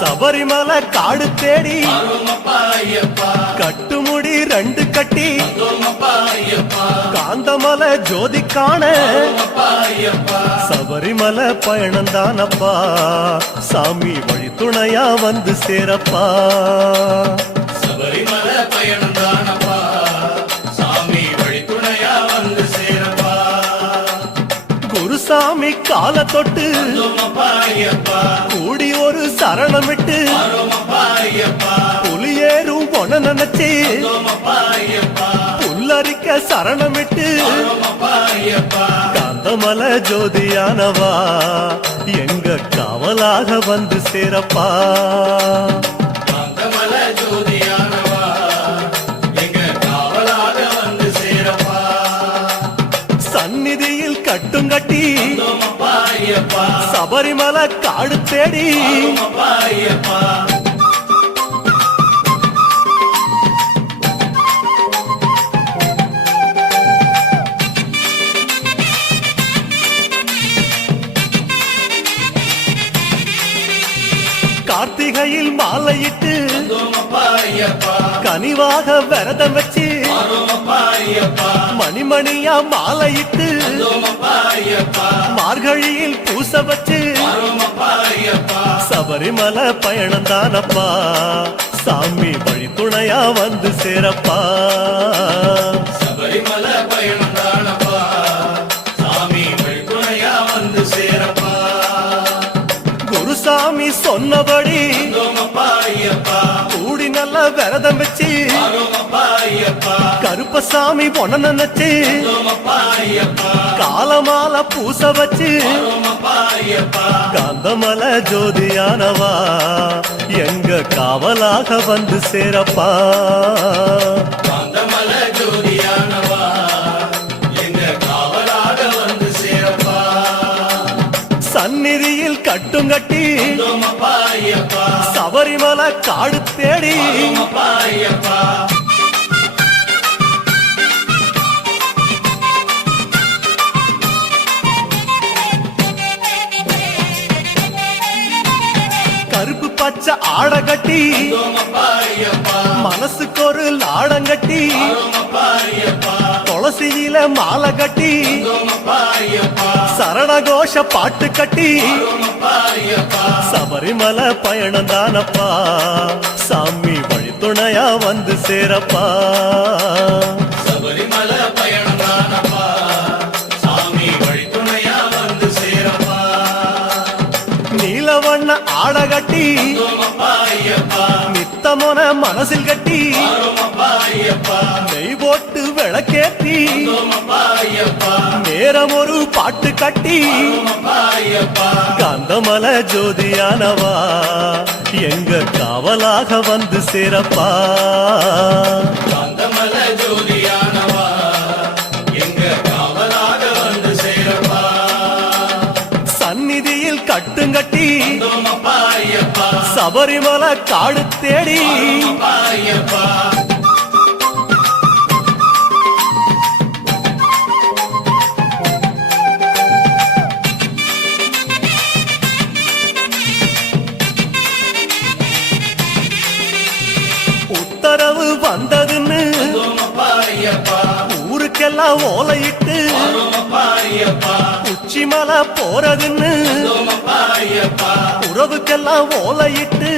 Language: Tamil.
சபரிமலை காடு தேடி கட்டுமுடி 2 கட்டி காந்தமலை ஜோதி காண சபரிமலை பயணந்தானப்பா சாமி வழி துணையா வந்து சேரப்பா. சபரிமலை பயணந்தானப்பா சாமி வழி துணையா வந்து சேரப்பா. குருசாமி கால தொட்டு கூடி ஒரு சரணமிட்டு புலியேறும் பொன நினைச்சு புல்லரிக்க சரணமிட்டு காந்தமலை ஜோதியானவா எங்க காவலாக வந்து சேரப்பா. காந்தமலை ஜோதியானவா எங்க காவலாக வந்து சேரப்பா. சந்நிதியில் கட்டுங்கட்டி சபரிமலை காடு தேடி கார்த்திகையில் மாலையிட்டு கனிவாக விரதம் வச்சு மணிமணியா மாலையிட்டு மார்கழியில் பூச வச்சு சபரிமலை பயணந்தானப்பா சாமி வழி துணையா வந்து சேரப்பா. சபரிமலை பயணந்தானப்பா சாமி வழி துணையா வந்து சேரப்பா. குருசாமி சொன்னபடி கூடி நல்ல விரதம் வச்சு கருப்பசாமி பொண்ண நினைச்சு காலமால பூச வச்சு காந்தமலை ஜோதியானவா எங்க காவலாக வந்து சேரப்பா. காந்தமலை ஜோதியானவா எங்க காவலாக வந்து சேரப்பா. சந்நிதியில் கட்டுங்கட்டி சபரிமலை காடு தேடி கருப்பு பச்சை ஆட கட்டி மனசுக்கு ஒரு லாடங்கட்டி துளசியில மாலை கட்டி சரணகோஷ பாட்டு கட்டி சபரிமலை பயணந்தானப்பா சாமி வழி துணையா வந்து சேரப்பா. சபரிமலை பயணந்தானப்பா சாமி வழி துணையா வந்து சேரப்பா. நீலவண்ண ஆட கட்டி நித்தமொன மனசில் கட்டி நெய் போட்டு விளக்கேத்தி நேரம் ஒரு பாட்டு கட்டி காந்தமலை ஜோதியானவா எங்க காவலாக வந்து சேரப்பா. காந்தமலை ஜோதியானவா எங்க காவலாக வந்து சேரப்பா. சந்நிதியில் கட்டுங்கட்டி சபரிமலை காடு தேடி உத்தரவு வந்ததுன்னு ஊருக்கெல்லாம் ஓலையிட்டு உச்சிமலை போறதுன்னு உறவுக்கெல்லாம் ஓலையிட்டு